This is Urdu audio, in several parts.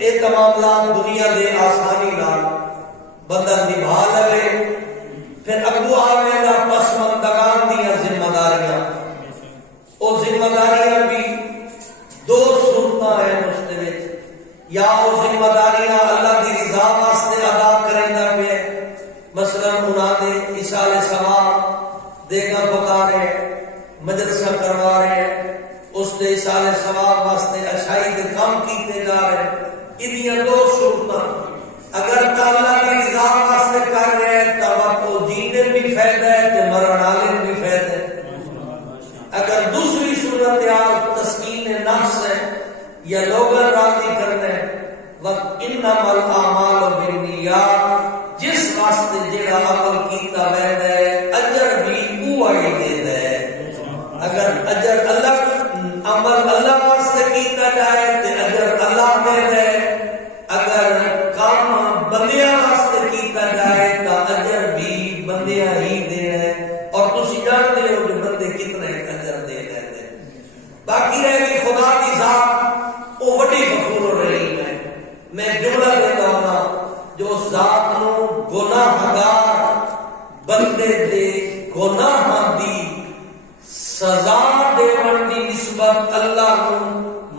یہ معاملات دنیا دے آسانی نال بندہ نبھا لے. پھر اگو آئے گا پسماندگان دیا ذمہ داریاں. وہ ذمہ داریاں بھی دو صورتیں ہیں اس دے. یا وہ ذمہ داریاں اللہ کی رضا واسطے ادا کرنا پہ, مثلا انہاں دے ایصال ثواب دے گا پکا رہے, مدرسہ کروا رہے ہیں, اس دے ایصال ثواب واسطے اچھائی دے کام کیتے جا رہے ہیں. انہاں دو صورتیں اگر اللہ کی رضا واسطے کر رہے ہیں تو جینے بھی فائدہ ہے تے مرن والے بھی فائدہ ہے. اگر دوسری صورت تسکین نفس ہے یا لوگوں راضی کرنا ہے, وقت انما الاعمال بالنیات, جس واسطے جڑا عمل کیتا ویندا ہے اجر بھی وہی دیندا ہے. اگر اجر اللہ عمل اللہ واسطے کیتا جائے تے اجر اللہ دیندا ہے, اگر کام بندیاں واسطے کیتا جائے تو اجر بھی بندیاں ہی دینا ہے. اور تسی جانتے ہو کہ بندے کتنے اجر دے رہے ہیں. باقی رہ گئی خدا کی ذات, وہ وڈی غفور الرحیم ہے. میں جملہ دیتا ہوں جو ذات نو گناہگار بندے دے گناہاں دی سزا دیون دی نسبت اللہ نو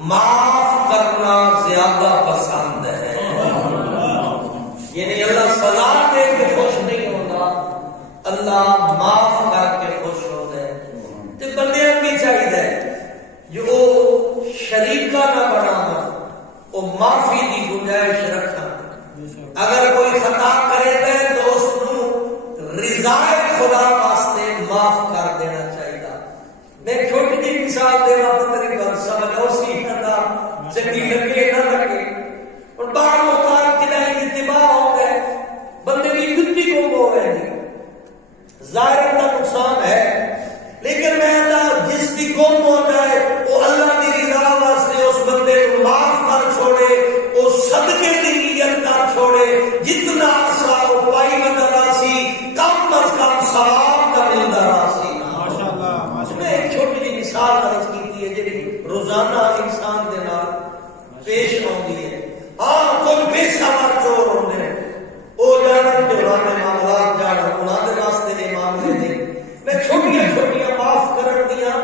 معاف کرنا زیادہ پسند ہے. یعنی اللہ سزا دے کے خوش نہیں ہوتا, اللہ معاف کر کے خوش ہوتا ہے. تو بندے بھی چاہیے جو شریکہ نہ بنانا, وہ معافی کی گنجائش رکھنا. اگر کوئی خطا کرے گا تو اس کو رضا خدا واسطے معاف کر دینا چاہیے. میں چھوٹی جی مثال دینا تقریباً سمجھو سی چنگی لگے نہ لگے, اور بعض اوقات کدھر اتباع ہو گئے بندے کی جتی کو ہو گئے نہیں, ظاہر کا نقصان ہے. لیکن میں اللہ جس کی گم ہو جائے وہ اللہ کی رضا واسطے اس بندے کو معاف کر چھوڑے, وہ صدقے کی نیت کر چھوڑے. جتنا عرصہ وہ پائی بندہ راسی کم از کم ثواب کا ملتا راسی. میں ایک چھوٹی جی مثال عرض کی ہے جی روزانہ انسان کے نال پیش آتی ہے. ہاں کچھ بے سوار چور ہوتے ہیں, وہ جانا چورانے معاملات جانا انہوں کے واسطے نہیں معاملے نہیں. میں چھوٹیاں چھوٹیاں معاف کرن دیا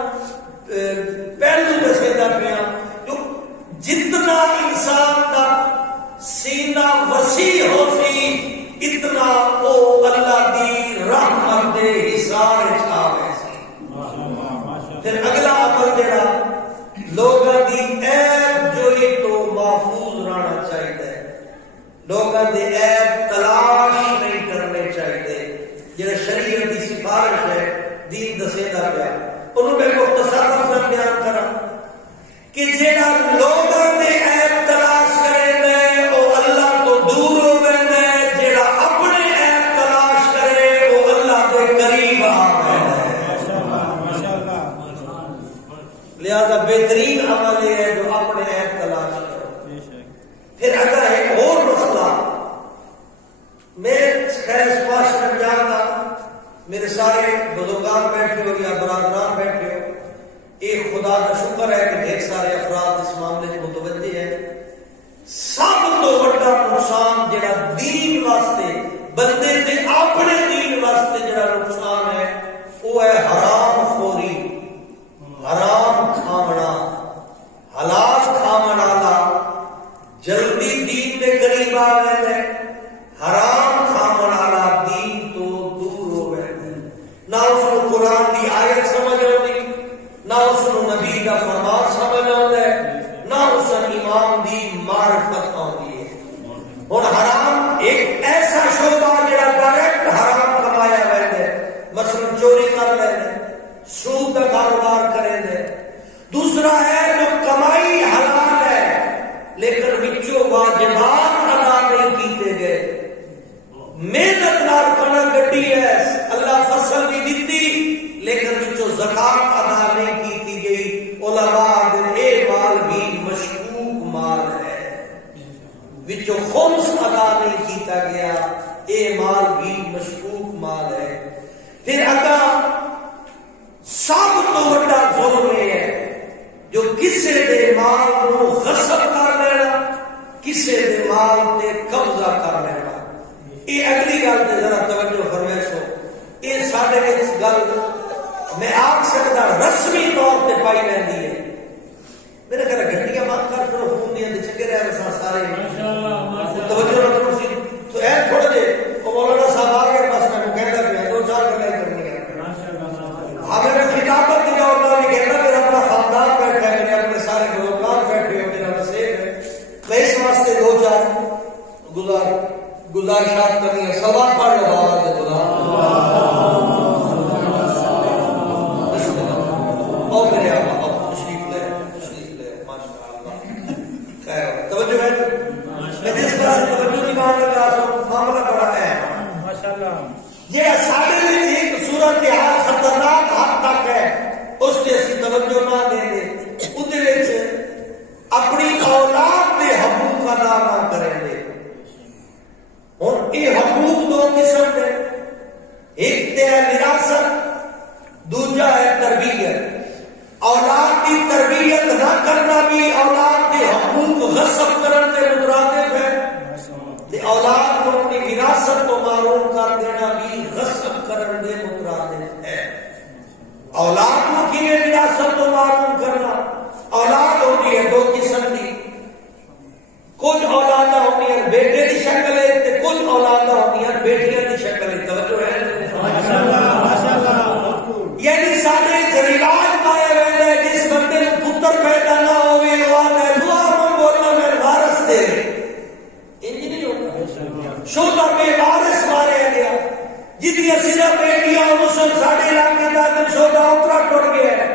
پہلو دسے دا پیا. جو جتنا انسان کا سینہ وسیع ہو سی اتنا وہ اللہ کی رحمت دے حصار آوے سی. پھر اگلا عمل جڑا لوگاں دی عیب جوئی تو محفوظ رہنا چاہیے, لوگاں دے عیب تلاش نہیں کرنے چاہیے. جڑا شریعت کی سفارش ہے دین دسے دا پیا, انہوں میں مختصر لفظ بیان کرا کہ جڑا لوگاں دے عیب تلاش کرے گا وہ اللہ تو دور ہو گئے, جڑا اپنے عیب تلاش کرے وہ اللہ کے قریب آ گئے. لہذا بہترین عمل یہ ہے جو اپنے عیب تلاش کرو. پھر اگر ایک اور مسئلہ, میں خیر سپاش کر جانا, میرے سارے بزرگان بیٹھے ہو یا برادران بیٹھے ہو, ایک خدا کا شکر ہے کہ ڈھیر سارے افراد اس معاملے سے متوجہ ہیں. سب تو بڑا نقصان جڑا دین واسطے بندے دے اپنے دین واسطے جڑا نقصان ہے وہ ہے حرام خوری, حرام کھاونا. حلال کھاون والا جلدی دین دے قریب آ گئے, حرام کھاون والا دین تو دور ہو گئے. نہ اس کو قرآن کی آیت سمجھ آتی, نہ اس کو نبی کا فرمان سمجھ آتا ہے, نہ اس امام دی معرفت آتی ہے. اور حرام ایک ایسا شعبہ جڑا ڈائریکٹ حرام کمایا رہتا ہے, مثلا چوری کر لینے, سود کا کاروبار کریں دے. دوسرا ہے جو کمائی حلال ہے لیکن وچوں واجبات ادا نہیں کیتے گئے. محنت نال کنک گڈی ہے, اللہ فصل بھی دیتی لیکن وچوں زکات ادا نہیں کیتی گئی. علماء دے اے مال بھی مشکوک مال ہے, وچوں خمس ادا نہیں کیتا گیا, اے مال بھی مشکوک مال ہے. پھر اگا سب تو بڑا ظلم یہ ہے جو کسے دے مال کو غصب کر لینا, کسے دے مال تے قبضہ کر لینا. یہ اگلی گل سے ذرا توجہ فرمائے سو، یہ سارے گل میں آپ سکتا رسمی طور پہ پائی رہتی ہے. میرے گھر گھنٹیاں بند کر چھوڑو فون دیا چنگے رہے سارے توجہ رکھو سی تو اے تھوڑے جے وہ مولانا صاحب آ گئے بس میں کہتا پیا دو چار گلیں کرنی ہے. ہمیں میں خطابت کی جاؤں گا بھی کہنا میرا اپنا خاندان بیٹھا ہے، میرے اپنے سارے گلوکار بیٹھے ہو، میرا وسیع ہے. میں اس واسطے دو چار گزارشات کرنی ہے. سوال پڑھ لو بابا کے خدا اور میرے آبا تشریف لے ماشاء اللہ. خیر توجہ ہے میں جس طرح سے توجہ کی بات کر رہا ہوں معاملہ بڑا ہے ماشاءاللہ. یہ سارے میں ایک صورت حال خطرناک حد تک ہے، اس سے اسی توجہ نہ دیں گے. اپنی اولاد کے حقوق ادا نہ کریں گے. اور یہ حقوق دو قسم کے، ایک تو ہے وراثت، دوسرا ہے تربیت. اولاد کی تربیت نہ کرنا بھی اولاد کے حقوق غصب کرنے سے مترادف ہے، اولاد کو اپنی وراثت کو معروف کر دینا بھی غصب کرنے سے مترادف ہے. اولاد کو کی وراثت کو معروف کرنا، اولاد ہوتی ہے دو قسم کی، کچھ اولاداں ہوتی ہیں بیٹے کی شکل ہے، کچھ اولاداں ہوتی ہیں بیٹیاں کی شکل ہے. توجہ ہے یعنی سارے رواج پایا رہتا ہے جس بندے میں پتر پیدا نہ ہوئے وہ دعا بولنا میں وارث دے انج نہیں ہوتا. شوتا بے وارث ماریا گیا، جتنی صرف بیٹیاں مسلم سارے علاقے کا شوتا اترا ٹوٹ گیا ہے.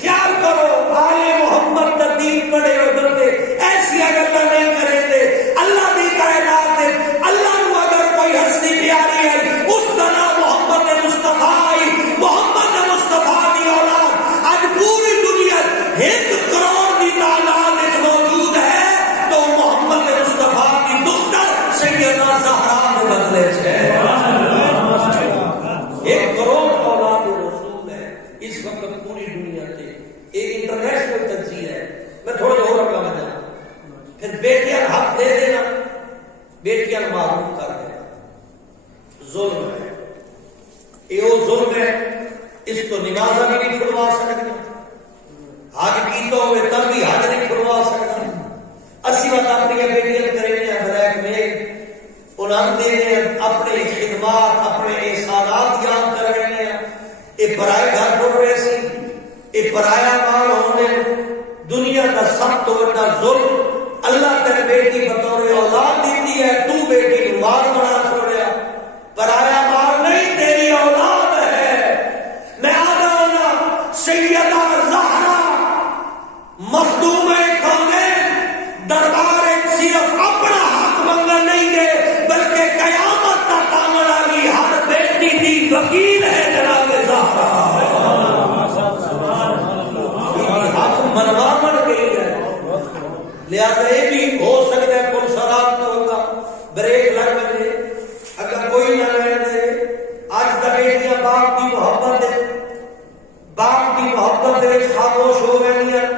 خیال کرو آل محمد تدین پڑے ہوئے بندے ایسی اگر نہیں کریں گے. اللہ بھی کائنات ہے، اللہ کو اگر کوئی ہستی پیاری ہے اس کا نام محمد مصطفیٰ آئی. محمد مصطفیٰ کی اولاد آج پوری دنیا 1 کروڑ کی تعداد میں موجود ہے تو محمد مصطفیٰ کی دختر سیدہ زہرا کے بدلے سے 1 کروڑ اولاد رسول ہے اس وقت پوری دنیا سے. ایک انٹرنیشنل تنظیم ہے. میں تھوڑا اور رقم میں جاؤں پھر بیٹیاں حق دے دینا، بیٹیاں معروف کر دینا ظلم ہے. یہ ظلم ہے، اس کو نماز بھی نہیں چھڑوا سکتے، حج کی تو ہوئے تب بھی حج نہیں چھڑوا سکتا. اسی وقت اپنی بیٹیاں کریں بلیک میل انہوں نے اپنے خدمات اپنے احسانات یاد کر رہے ہیں. یہ پرائے گھر ٹوٹ رہے سی، یہ پرایا مال ہونے دنیا کا سب تو بڑا ظلم. اللہ تیرے بیٹی بطور اولاد دیتی ہے، تو بیٹی کو مال بنا چھوڑیا. پرایا مال نہیں تیری اولاد ہے. میں آدھا ہونا سیدہ زہرا مخدوم کونین دربار صرف اپنا حق منگل نہیں دے بلکہ قیامت کا کامل والی ہر بیٹی کی وکیل ہے جناب زہرا. منوا بن گئی ہے، لہذا یہ بھی ہو سکتا ہے پل شراب تو ہوگا بریک لگ بجے اگر کوئی نہ رہ دے. آج تک بیٹیاں باپ کی محبت ہے، باپ کی محبت ہے خاموش ہو گئی ہیں.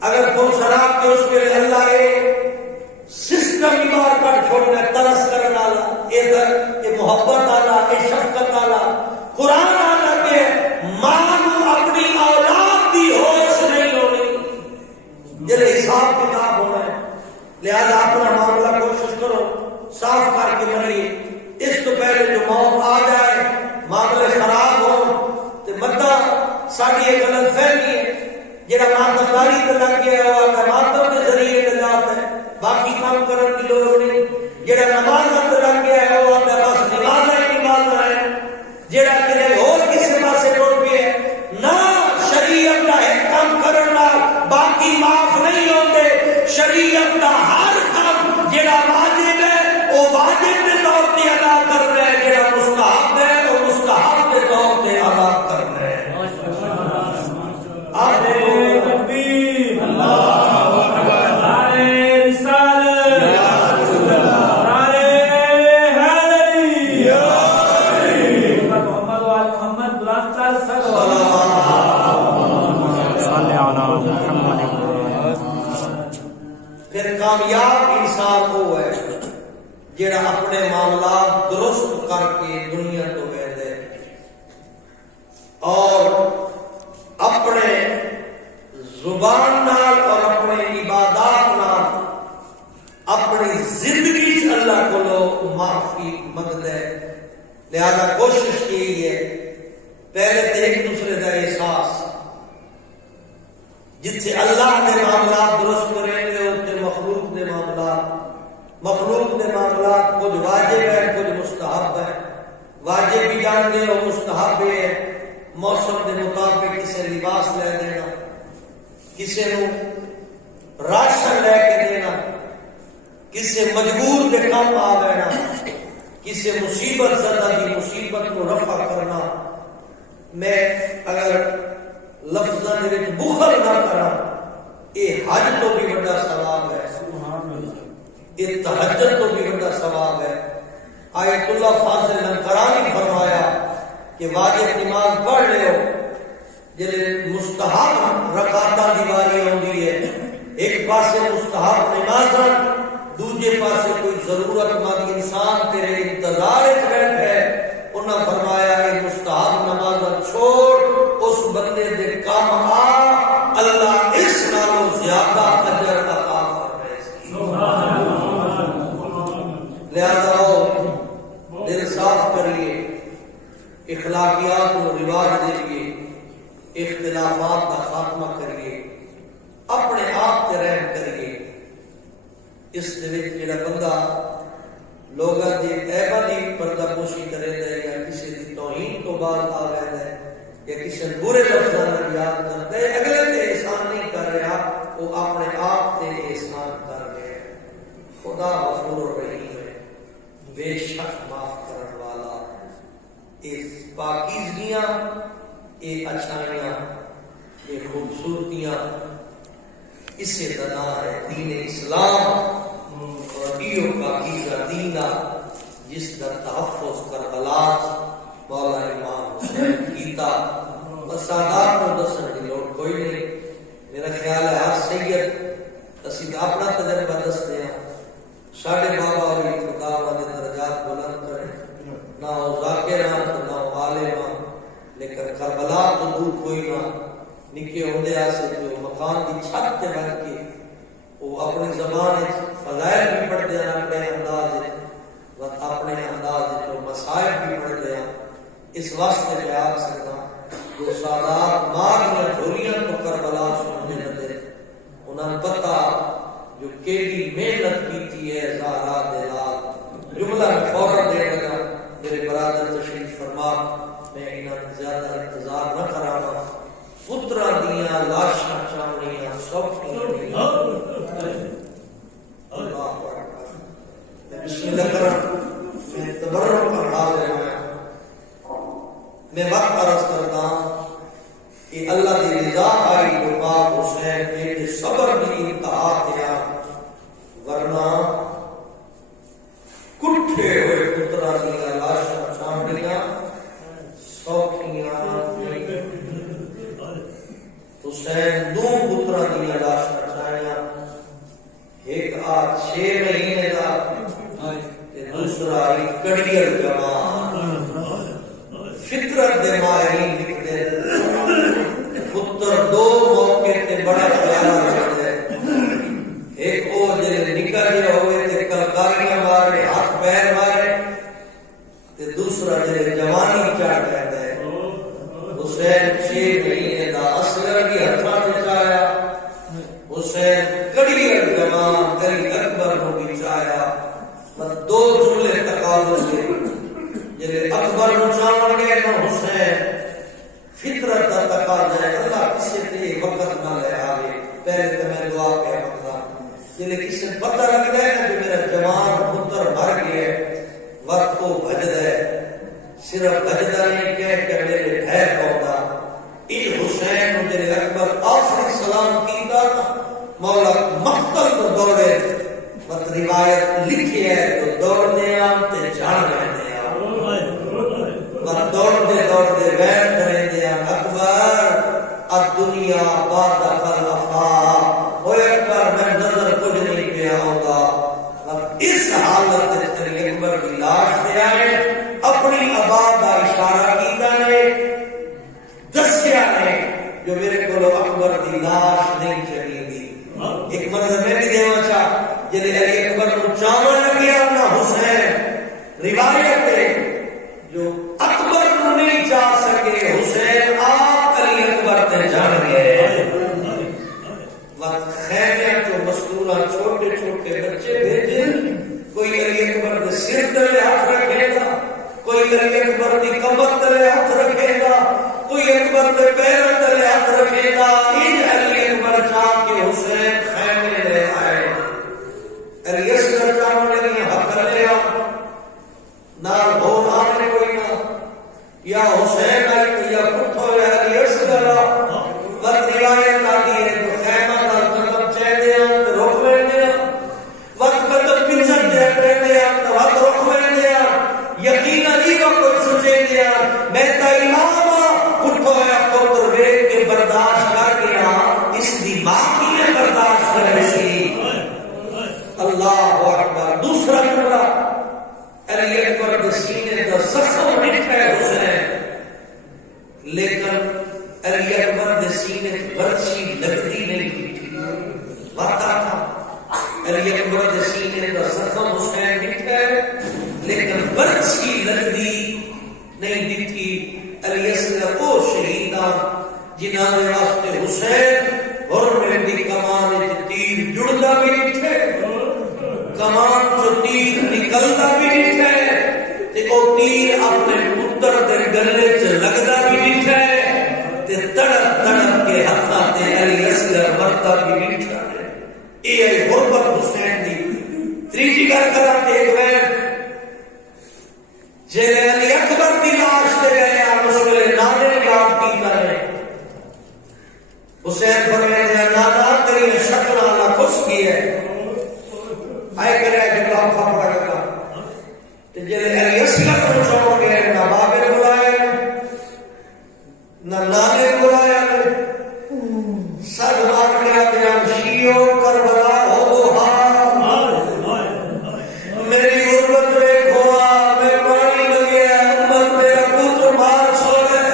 اگر پل شراب کے اس کے لیے اللہ سسٹم بیمار کر چھوڑنا ترس کرنا یہ محبت آنا یہ شفقت آنا قرآن آنا کہ ماں کو اپنی اولاد کی ہوش نہیں ہونی، جب حساب کتاب ہونا ہے. لہذا اپنا معاملہ کوشش کرو صاف کر کے مریے. اس تو پہلے جو موت آ جائے معاملے خراب ہو تو مدہ ساری ایک غلط فہمی ہے. جہاں ماتمداری تے لگ گیا ہوا ماتم کے ذریعے نجات ہے، باقی کام کرنے کی لوڑ نہیں. جہاں نماز تے لگ گیا ہے وہ بس نماز ہی نماز ہے. جہاں کسی اور کسی پاسے ٹوٹ گیا نہ شریعت کا ایک کام کرنا باقی معاف نہیں ہوتے. شریعت کا ہر کام جہاں واجب ہے وہ واجب کے طور پہ ادا کر رہے ہیں، جہاں مستحب ہے وہ مستحب کے طور پہ ادا کر رہے ہیں. پھر کامیاب انسان وہ ہے جڑا اپنے معاملات درست کر کے دنیا تو گئے دے اور اپنے زبان نال اور اپنے عبادات نال اپنی زندگی سے اللہ کو معافی منگ دے. لہذا کوشش کی ہے پہلے تو ایک دوسرے کا احساس جتنے اللہ کے معاملات درست کریں گے اتنے مخلوق کے معاملات کچھ واجب ہے کچھ مستحب ہے. واجب بھی جان دے اور مستحب ہے موسم کے مطابق کسی لباس لے دینا, کسی نو راشن لے کے دینا, کسی مجبور کے کام آ لینا, کسی مصیبت زدہ کی مصیبت کو رفع کرنا. میں اگر لفظاں دے وچ بخل نہ کرا یہ حج تو بھی بڑا ثواب ہے, یہ تہجد تو بھی بڑا ثواب ہے. آیت اللہ فاضل ننکرانی فرمایا کہ واجب نماز پڑھ لے ہو جلے مستحب رکعتاں دی واری ہوندی ہے, ایک پاسے مستحب نماز دوجے پاسے کوئی ضرورت مند انسان تیرے انتظار بیٹھا ہے, انہاں فرمایا کہ مستحب نماز چھوڑ اس بندے دے کام آ, اللہ اس نالوں زیادہ اجر عطا فرمائے. لہذا دل صاف کریے, اخلاقیات کو رواج دیکھیے, اختلافات کا خاتمہ کریے, اپنے آپ سے رحم کریے. اس جڑا بندہ لوگوں کی عیباں دی پردہ پوشی کرے دے یا کسی کی توہین تو بعد آ گئے ہے یا کسی برے لفظوں میں یاد کرتا ہے, اگلے تے احسان نہیں کر رہا, وہ اپنے آپ تے احسان کر رہے ہیں. خدا غفور رحیم ہے, بے شک معاف کرنے والا. اس پاکیزگیاں, یہ اچھائیاں, یہ خوبصورتیاں اسے بنا ہے دین اسلام اور یہ پاکیزہ دین جس کا تحفظ کربلا مولا امام حسین کیتا. سادات کو دسن کی لوڑ کوئی نہیں. میرا خیال ہے ہر سید اسی اپنا تجربہ دستے ہیں. ساڈے بابا اور خدا والے درجات بلند کرے, نہ وہ ذاکر نہ وہ عالم, لیکن کربلا تو دور کوئی نہ. نکے ہوندے آسے جو مکان کی چھت تے بیٹھ کے وہ اپنی زبان فضائل بھی پڑھتے ہیں اپنے انداز جو مسائل بھی پڑھتے ہیں. اس واسطے میں آپ سکتا جو سادات ماں یا جھولیاں تو کربلا سننے لگے, انہوں نے پتا جو کیڑی محنت کی ہے زہرا دلال. جملہ میں فوراً دے لگا میرے برادر تشریف فرما, میں انہوں زیادہ انتظار نہ کرانا. پترا دیاں لاشاں چامڑیاں سوکھیاں بسم اللہ کرم میں تبرک کا حاضر ہوں. میں وقت عرض کرتا ہوں کہ اللہ کی رضا آئی تو پاک حسین بیٹے صبر کی انتہا کیا, ورنہ کٹھے ہوئے پترا دیاں لاشاں چامڑیاں سوکھیاں. حسین دو پترا دیا لاشاں چاہیاں, ایک آ 6 مہینے کا دوسرا کڑیل جوان. فطرت دے ماہرین لکھتے پتر دو موقع تے بڑا پیارا لگتا ہے. ایک او جلے نکا جہاں ہوئے تے کلکاریاں مارے ہاتھ پیر مارے, تے دوسرا جلے جوانی چڑھ جاتا ہے. حسین 6 مہینے کا اصغر بھی ہتھاں تے چایا, حسین کڑیل جوان گلی اکبر کو بھی چایا. دو جملے تقابل کے جلے اکبر نو چاہن گے نہ حسین. فطرت کا تقاضا ہے اللہ کسی تے وقت نہ لے آوے. پہلے تو میں دعا کیا کرتا جلے کسی پتہ لگ جائے نا جو میرا جوان پتر مر گیا وقت کو بھجدا ہے, صرف بھجدا نہیں کہ میرے ڈھیر ہوتا. یہ حسین نو جلے اکبر آخری سلام کیتا مولا مقتل کو دوڑے, مت روایت لکھی ہے تو دوڑنے آم تے جان رہنے آم, مت دوڑتے وین کریں آم. اکبر الدنیا بعد خلفا, ہوئے اکبر میں نظر کچھ نہیں پیا ہوگا. اس حالت جو اکبر نہیں جا سکے حسین آپ علی اکبر تے جان گئے وقت خیمے جو مستورہ چھوٹے چھوٹے بچے بھیجے کوئی علی اکبر دے سر تلے ہاتھ رکھے گا کوئی علی اکبر دی کمر تلے ہاتھ رکھے گا کوئی اکبر دے پیر تلے ہاتھ رکھے گا ان علی اکبر چاہ کے حسین خیمے لے آئے علی اصغر چاہنے لئے حق لیا نال ہو آنے کوئی نہ یا حسین آئی یا پتھو یا علی اصغر وقت روایت آتی ہے تو خیمہ نال قدم چاہ دیا تو رکھ دیا وقت قدم پنسر دے دیا تو وقت رکھ دیا یقین علی کا کوئی سوچے دیا میں تا امام پتھو یا پتر ویک کے برداشت کر گیا اس دی ماں کی ہے برداشت کر رہی اللہ اکبر دوسرا جملہ علی اکبر کے سینے کا زخم مٹا ہے حسین لیکن علی اکبر کے سینے برچی لگتی نہیں تھی واقعہ تھا علی اکبر کے سینے کا زخم حسین مٹا ہے لیکن برچی لگتی نہیں تھی علی اصغر کو شہیدان جنہاں نے واسطے حسین اور میری کمان تیر جڑتا بھی نہیں تھے کمان جو تیر نکلتا بھی نہیں تھے تے او تیر اپنے پتر دے گلے چ لگدا بھی نہیں تھے تے تڑپ تڑپ کے ہتھاں تے علی اصغر مرتا بھی نہیں تھے اے ہے غربت حسین دی تیجی گل کراں تے ایک وین جے علی اکبر دی لاش تے گئے اس ویلے نانے یاد کیتا ہے حسین فرمایا نانا تیری شکل نہ خوش کی ہے آئے کرے جبلا کھپڑا گا تے جے علی اصغر کو چھوڑ گئے نہ باپ نے بلایا نہ نانے نے بلایا سب مار کے دیا شیو کربلا ہو ہاں میری غربت دیکھو میں پانی لگیا امت میرا پتر مار چھوڑے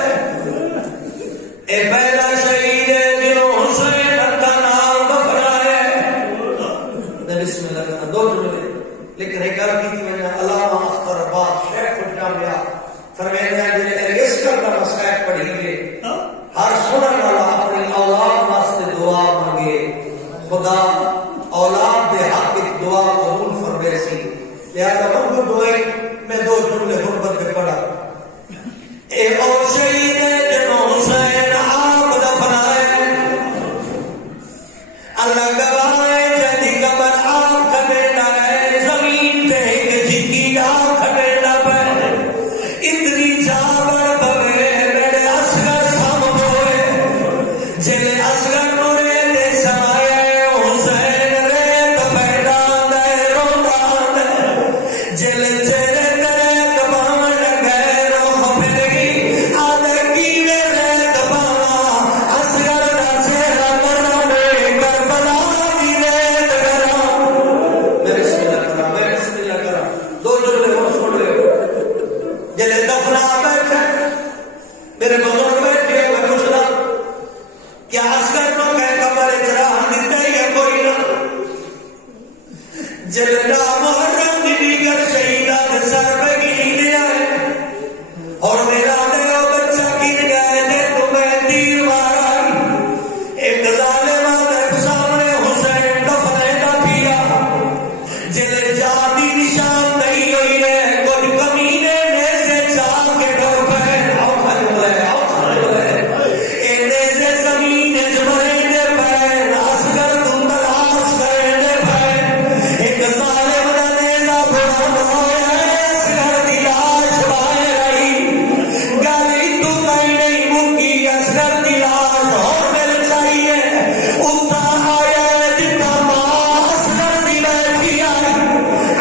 اے پہلا شہید ہے جنہوں حسین کا نام دفنائے بسم اللہ کرنا دو جملے لیکن ایک گل کی تھی میں علامہ اختر عباس شیخ الجامعہ فرمایا جنہیں علی اصغر کا مسائل پڑھی گے ہر سنن والا اپنی اولاد واسطے دعا مانگے خدا اولاد دے حق کی دعا قبول فرمائے سی لہذا منگو دعائی میں دو جملے غربت پہ پڑھا اے او شہید جنہوں حسین آپ دفنائے اللہ گواہ جدی قبر آپ کھٹینا ہے زمین تے ایک جھکی آپ کھٹینا پہ اتنی جابر پوے میرے اصغر سام ہوئے جلے اصغر مرے دے سمائے حسین ریت پیدا دے روندہ دے جلے چہرے ترے دبام لگے روح پھر گی آدھے کیوے ریت باما اصغر دا چہرہ مرنے کربلا کی ریت کرا میں بسم اللہ کرا دو جملے اور سن لے جلے دفنا بیٹھے میرے بزرگ بیٹھے میں پوچھنا کیا اصغر نو کہے قبر اجراح دیتے یا کوئی نہ جلے محرم دی دیگر شہیدان سر پہ گین دیا ہے اور میرا دیو بچہ گین گئے دے تو میں تیر مارا ایک ظالمہ در سامنے حسین دفنے دا پیا جلے جادی نشان نہیں ہوئی ہے کوئی کمینے نیزے چاہ کے ڈر پہ آؤ کھلے اے نیزے زمین جمعے دے پہ اصغر تم تلاش کرے دے پہ ایک ظالم دا نیزہ بڑھان ہویا ہے اصغر دی لاش باہر آئی گالی تو کہیں نہیں مکی اصغر دی لاش اور مل چاہیے اتنا آیا ہے جتا ماں اصغر دی بیٹھی آئی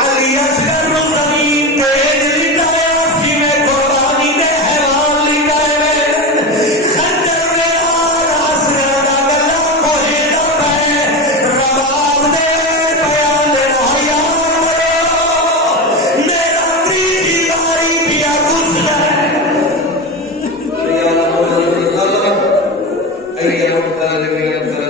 علی اصغر نو زمین تیج لٹائے اسی میں قربانی دے حیوان لٹائے خنجر میں آر اصغر دا گلہ کوہے دا پہ رباب دے بیان دے حیان مرو میرا تیجی باری پیا گزرے یا اللہ اے یا مقتل